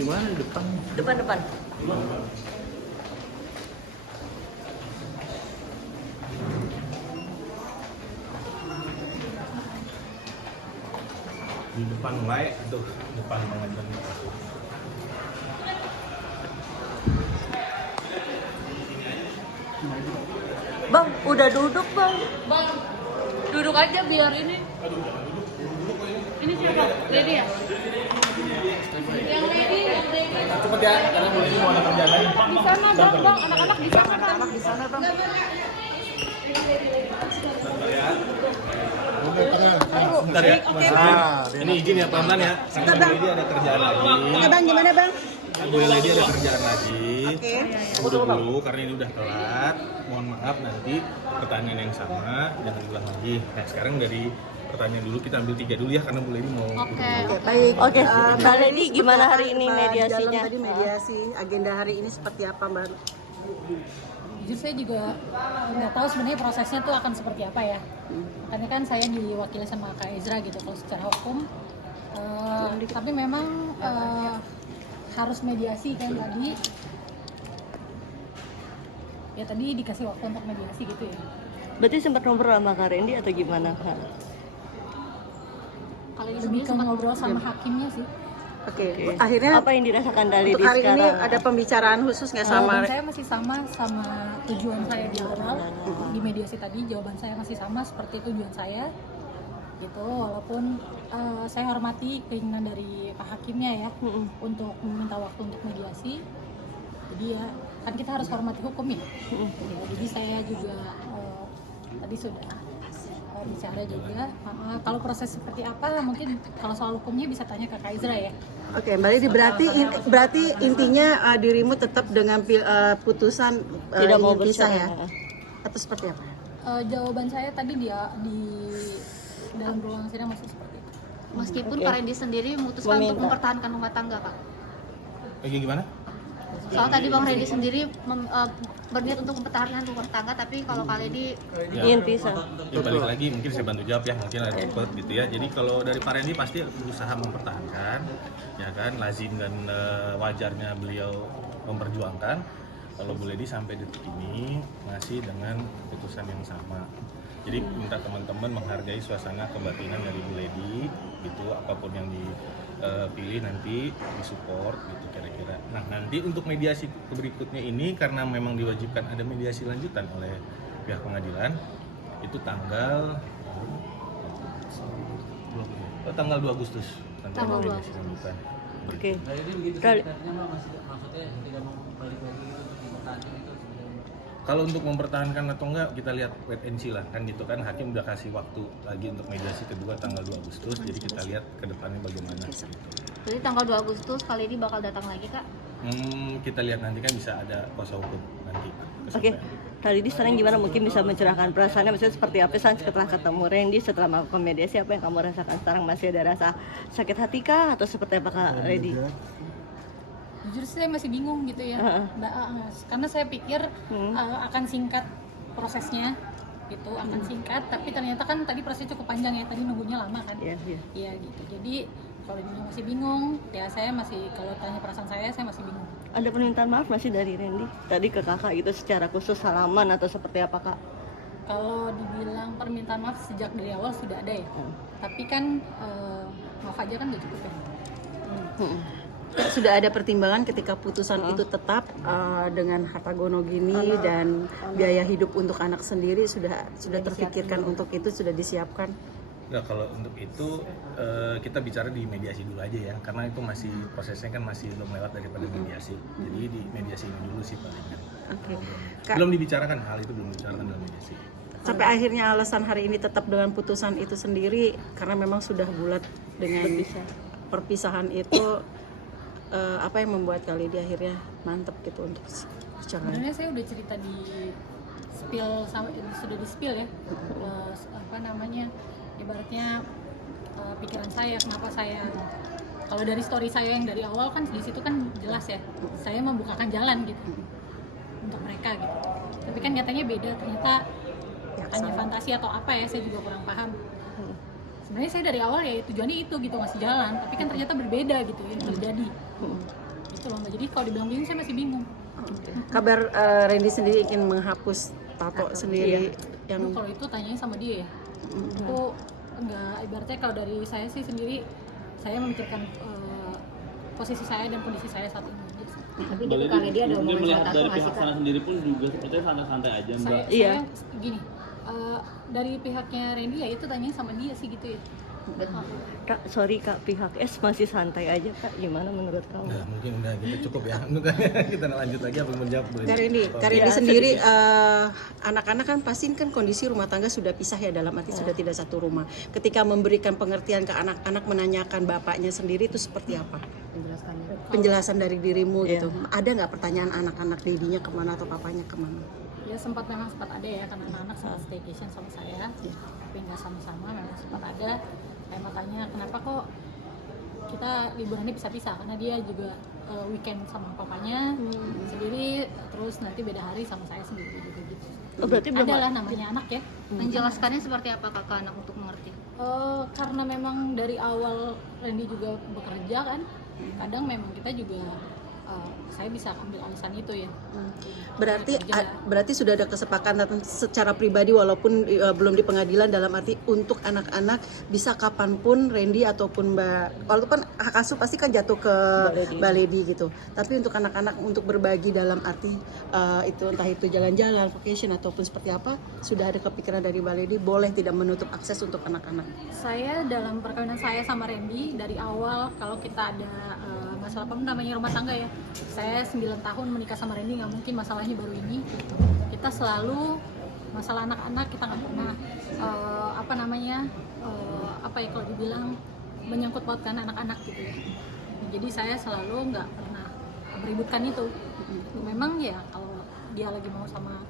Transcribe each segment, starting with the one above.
Di mana? Di depan. Depan. Di depan wae, aduh, depan banget. Bang, udah duduk bang. Bang, duduk aja biar ini. Ini siapa? Lady ya? Yang lady. Cepet ya, karena ini mau ada kerjaan lain. Di sana dong bang, anak-anak di sana bang. Anak di sana bang. Bentar ya, ini izin ya pelan-pelan ya. Karena Bu Lady ada kerjaan lagi. Oke bang, gimana bang? Bu Lady ada kerjaan lagi. Oke. Buru-buru karena ini udah telat. Mohon maaf nanti pertanyaan yang sama jangan diulang lagi. Nah sekarang dari pertanyaan dulu kita ambil 3 dulu ya karena Bu Lady mau. Oke. Baik. Oke, Mbak Lady, Lady gimana hari ini Jalan mediasinya? tadi mediasi, agenda hari ini seperti apa mbak? Jujur saya juga nggak tahu sebenarnya prosesnya tuh akan seperti apa ya. Karena kan saya diwakili sama Kak Ezra gitu kalau secara hukum. Tapi memang harus mediasi kan tadi. Ya tadi dikasih waktu untuk mediasi gitu ya. Berarti sempat ngobrol sama Kak Randy atau gimana Kak? Lebih ke ngobrol sama hakimnya sih. Oke. Akhirnya Apa yang dirasakan dari untuk hari ini sekarang? ada pembicaraan khusus nggak sama? Jawaban saya masih sama tujuan saya di awal di mediasi tadi. Jawaban saya masih sama seperti tujuan saya gitu, walaupun saya hormati keinginan dari Pak Hakimnya ya untuk meminta waktu untuk mediasi. Jadi ya kan kita harus hormati hukum ya. Ya, jadi saya juga tadi sudah bicara juga. Kalau proses seperti apa mungkin kalau soal hukumnya bisa tanya ke Kak Ezra ya. Oke, Mbak Lady, berarti intinya dirimu tetap dengan putusan Tidak mau ingin pisah ya? bercerai. Atau seperti apa? Jawaban saya tadi dia di dalam ruang sidang masih seperti itu. Meskipun Oke. Kak Randy sendiri memutuskan untuk Meminta. mempertahankan rumah tangga, Kak. Gimana? Soal tadi Bang Randy sendiri berniat untuk mempertahankan rumah tangga, tapi kalau Kak Randy Ingin pisah. Ya balik lagi mungkin saya bantu jawab ya, mungkin ada cepet gitu ya. Jadi kalau dari Pak Randy pasti berusaha mempertahankan, ya kan, lazim dan wajarnya beliau memperjuangkan. Kalau Bu Lady sampai detik ini masih dengan keputusan yang sama. Jadi minta teman-teman menghargai suasana kebatinan dari Bu Lady, gitu, apapun yang dipilih nanti disupport gitu kira-kira. Nah nanti untuk mediasi berikutnya ini karena memang diwajibkan ada mediasi lanjutan oleh pihak pengadilan, itu tanggal 2 Agustus. Nanti ada Tanggal 2 mediasi lanjutan. Oke. Jadi begitu Kali- ceritanya Mbak, maksudnya tidak mau balik lagi gitu untuk dipertahankan itu sebenarnya. Kalau untuk mempertahankan atau enggak kita lihat wait and see lah kan gitu kan, hakim udah kasih waktu lagi untuk mediasi kedua tanggal 2 Agustus, jadi kita lihat ke depannya bagaimana gitu. jadi tanggal 2 Agustus Kak Randy bakal datang lagi, Kak. Kita lihat nanti kan bisa ada kuasa hukum nanti. Oke. Kak Lady sekarang gimana mungkin bisa mencurahkan perasaannya, maksudnya seperti apa San setelah ketemu Randy, setelah melakukan mediasi, apa yang kamu rasakan sekarang? Masih ada rasa sakit hati kah atau seperti apa Kak Randy? Jujur saya masih bingung gitu ya, karena saya pikir akan singkat prosesnya gitu, akan singkat, tapi ternyata kan tadi prosesnya cukup panjang ya, tadi nunggunya lama kan. Iya. Iya gitu, jadi kalau dia masih bingung, ya saya masih, kalau tanya perasaan saya masih bingung. Ada permintaan maaf masih dari Randy tadi ke kakak gitu secara khusus salaman atau seperti apa Kak? Kalau dibilang permintaan maaf sejak dari awal sudah ada ya, tapi kan maaf aja kan udah cukup ya. Sudah ada pertimbangan ketika putusan itu tetap dengan harta gono gini dan biaya hidup untuk anak sendiri sudah terpikirkan untuk itu, sudah disiapkan. Nah kalau untuk itu kita bicara di mediasi dulu aja ya, karena itu masih prosesnya kan masih belum lewat daripada mediasi. Jadi di mediasi ini dulu sih paling. Oke. Belum dibicarakan, hal itu belum dibicarakan dalam mediasi. Sampai akhirnya alasan hari ini tetap dengan putusan itu sendiri karena memang sudah bulat dengan perpisahan itu, apa yang membuat kali di akhirnya mantep gitu untuk bicara. Sebenarnya saya udah cerita di sudah di spill ya, apa namanya, ibaratnya pikiran saya, kenapa saya, kalau dari story saya yang dari awal kan di situ kan jelas ya, saya membukakan jalan gitu untuk mereka gitu. Tapi kan nyatanya beda, ternyata hanya fantasi atau apa ya, saya juga kurang paham. Sebenarnya saya dari awal ya tujuannya itu gitu, ngasih jalan, tapi kan ternyata berbeda gitu yang terjadi. gitu loh Mbak. Jadi kalau dibilang bingung saya masih bingung. Kabar Randy sendiri ingin menghapus tato sendiri yang Aduh, kalau itu tanyain sama dia ya. Itu enggak, ibaratnya kalau dari saya sih sendiri, saya memikirkan posisi saya dan kondisi saya saat ini. Tapi dia bukan dia ada omongan melihat soal tato dari nggak pihak sih, Kak? sana sendiri pun juga sepertinya santai-santai aja Mbak. Iya. Saya gini, dari pihaknya Randy ya itu tanyain sama dia sih gitu ya. Kak, sorry Kak, pihak S masih santai aja Kak, gimana menurut kamu? Nah, mungkin udah gitu cukup ya. Untuk kita lanjut lagi apa yang menjawab Bu Lady? Karini sendiri anak-anak kan pasti kan kondisi rumah tangga sudah pisah ya, dalam arti sudah tidak satu rumah. Ketika memberikan pengertian ke anak-anak, menanyakan bapaknya sendiri itu seperti apa? Menjelaskannya. Penjelasan dari dirimu gitu. Ada nggak pertanyaan anak-anak dedinya kemana atau papanya kemana? Ya memang sempat ada ya, karena anak-anak sempat staycation sama saya, tapi nggak sama-sama, memang sempat ada. Saya mau tanya kenapa kok kita liburannya pisah-pisah, karena dia juga weekend sama papanya sendiri, terus nanti beda hari sama saya sendiri juga gitu. Oh, berarti belum Adalah namanya anak ya. Menjelaskannya seperti apa kakak anak untuk mengerti? Karena memang dari awal Randy juga bekerja kan, kadang memang kita juga saya bisa ambil alasan itu ya. Berarti sudah ada kesepakatan secara pribadi walaupun belum di pengadilan, dalam arti untuk anak-anak bisa kapanpun Randy ataupun Mbak, walaupun hak asuh pasti kan jatuh ke Mbak Lady gitu, tapi untuk anak-anak untuk berbagi dalam arti itu entah itu jalan-jalan, vacation ataupun seperti apa, sudah ada kepikiran dari Mbak Lady boleh tidak menutup akses untuk anak-anak? Saya dalam perkawinan saya sama Randy dari awal, kalau kita ada masalah apa namanya rumah tangga ya, saya 9 tahun menikah sama Randy, nggak mungkin masalahnya baru ini. Kita selalu masalah anak-anak kita nggak pernah kalau dibilang menyangkut pautkan anak-anak gitu ya. Jadi saya selalu nggak pernah meributkan itu. Memang ya kalau dia lagi mau sama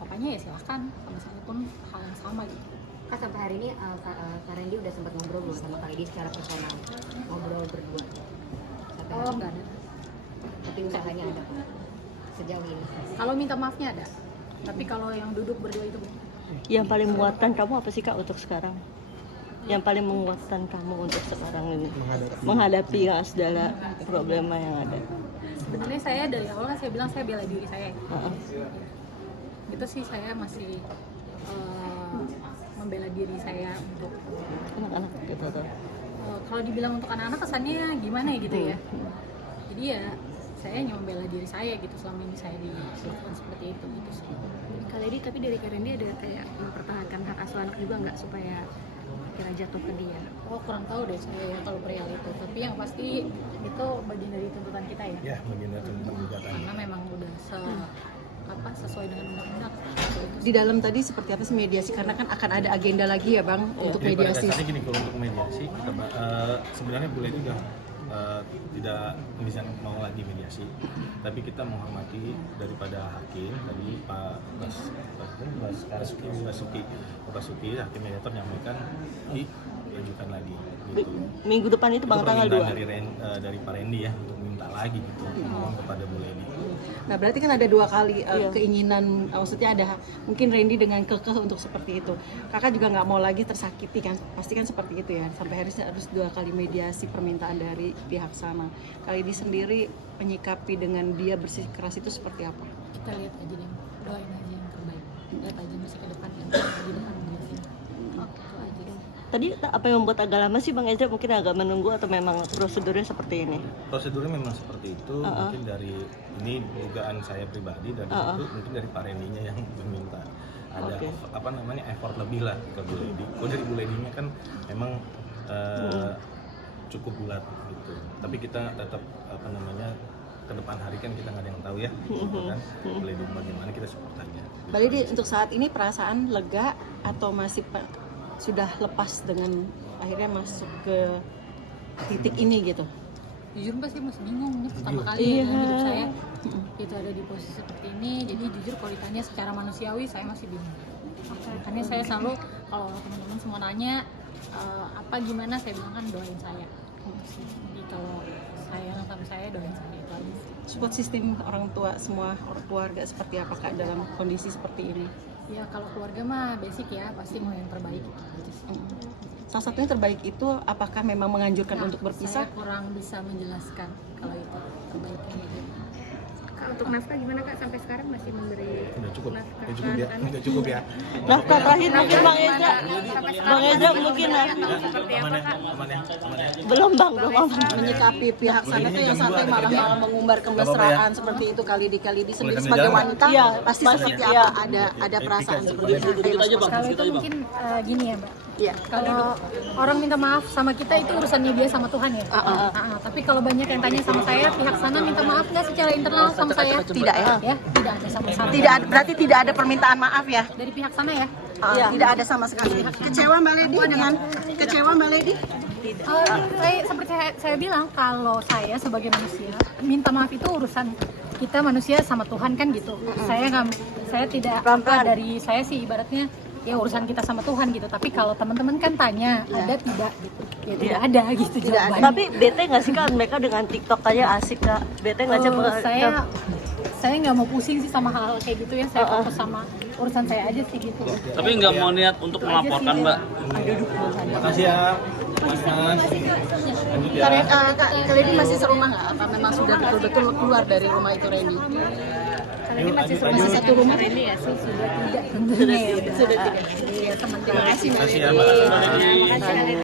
papanya ya silahkan, sama saya pun hal yang sama gitu. Kak, sampai hari ini Kak Randy udah sempat ngobrol belum sama Kak Lady secara personal? Ngobrol berdua? Sampai hari ini? Nggak ada. Tapi usahanya ada kok sejauh ini. Kalau minta maafnya ada, tapi kalau yang duduk berdua itu belum. Yang paling menguatkan kamu apa sih Kak untuk sekarang? Yang paling menguatkan kamu untuk sekarang ini menghadapi segala problema yang ada. Sebenarnya saya dari awal kan saya bilang saya bela diri saya. Itu sih saya masih membela diri saya untuk Anak-anak gitu tuh. kalau dibilang untuk anak-anak kesannya gimana ya gitu ya. Jadi ya saya hanya membela diri saya gitu, selama ini saya dilakukan seperti itu gitu sih. Kak Lady, tapi dari Kak Randy ada kayak mempertahankan hak asuh anak juga nggak supaya kira jatuh ke dia? Oh kurang tahu deh saya ya kalau perihal itu, tapi yang pasti itu bagian dari tuntutan kita ya. Ya, bagian dari tuntutan gugatan. Karena memang udah sesuai dengan undang-undang. Di dalam tadi seperti apa sih mediasi? Karena kan akan ada agenda lagi ya Bang untuk Jadi pada mediasi. dasarnya gini, kalau untuk mediasi kita sebenarnya Bu Lady udah tidak bisa mau lagi mediasi, tapi kita menghormati daripada hakim tadi Pak Basuki hakim mediator menyampaikan diajukan lagi gitu. Minggu depan itu Bang tanggal 2. Dari Pak Randy ya untuk minta lagi gitu mohon kepada Bu Lady. Nah berarti kan ada 2 kali keinginan, maksudnya ada mungkin Randy dengan kekeh untuk seperti itu. Kakak juga nggak mau lagi tersakiti kan, pasti kan seperti itu ya. Sampai harus 2 kali mediasi permintaan dari pihak sana. Kali ini sendiri menyikapi dengan dia bersikeras itu seperti apa? Kita lihat aja deh, doain aja yang terbaik. Lihat aja masih ke depan yang di depan mediasi. Itu aja deh. Tadi apa yang membuat agak lama sih Bang Ezra, mungkin agak menunggu atau memang prosedurnya seperti ini? Prosedurnya memang seperti itu, mungkin dari ini dugaan saya pribadi, dan itu mungkin dari Pak Randy-nya yang meminta ada effort lebih lah ke Bu Lady. Kalau dari Bu Lady-nya kan memang cukup bulat gitu, tapi kita tetap ke depan hari kan kita nggak ada yang tahu ya, gitu kan. Bu Lady bagaimana kita support aja. Mbak Lady, untuk saat ini perasaan lega atau masih sudah lepas dengan akhirnya masuk ke titik ini gitu? Jujur Mbak, saya masih bingung, ini pertama kali dalam hidup saya kita ada di posisi seperti ini. Jadi jujur kalau ditanya secara manusiawi saya masih bingung. Makanya saya selalu kalau teman-teman semua nanya apa gimana, saya bilang kan doain saya. Jadi kalau sayang sama saya, doain saya itu aja. Support sistem orang tua, semua keluarga seperti apa Kak dalam kondisi seperti ini? Ya kalau keluarga mah basic ya, pasti mau yang terbaik gitu sih. Salah satunya terbaik itu apakah memang menganjurkan Nah, untuk berpisah? saya kurang bisa menjelaskan kalau itu terbaiknya gitu. Kak, untuk nafkah gimana Kak? Sampai sekarang masih memberi Udah cukup, nafkah udah cukup ya, ke anak? udah cukup ya. Nafkah terakhir mungkin Bang Eza. Sampai sekarang Bang Eza mungkin lah. seperti apa Aman ya, Kak? aman ya, aman ya. Belum Bang, belum Bang. Menyikapi pihak sana tuh yang sampai malah mengumbar ya? kemesraan seperti itu kali di sendiri kami sebagai jalan? wanita Iya, pasti pasti, seperti iya. apa ada perasaan seperti itu. Kalau itu mungkin gini ya Mbak. Iya. Kalau orang minta maaf sama kita itu urusannya dia sama Tuhan ya. Tapi kalau banyak yang tanya sama saya, pihak sana minta maaf nggak secara internal sama saya? Tidak ya? Ya, tidak ada sama sekali. Berarti tidak ada permintaan maaf ya? Dari pihak sana ya. Tidak ada sama sekali. Kecewa Mbak Lady dengan kecewa Mbak Lady? Saya seperti saya bilang, kalau saya sebagai manusia minta maaf itu urusan kita manusia sama Tuhan kan gitu. Saya tidak dari saya sih ibaratnya ya urusan kita sama Tuhan gitu. Tapi kalau teman-teman kan tanya ada tidak gitu. Ya tidak ada gitu jawabannya. Tapi bete nggak sih Kak mereka dengan TikTok aja asik Kak? Bete nggak sih? Saya nggak mau pusing sih sama hal kayak gitu ya. Saya fokus sama urusan saya aja sih gitu. Tapi nggak mau niat untuk melaporkan, Mbak. Makasih ya. Mas. Lanjut ya. Kak Lady masih serumah nggak? Apa memang sudah betul-betul keluar dari rumah itu Randy? Kali ini masih satu rumah ini ya sih sudah tidak tentunya ya. Sudah tidak. Terima kasih Mbak. Makasih ya, Mbak.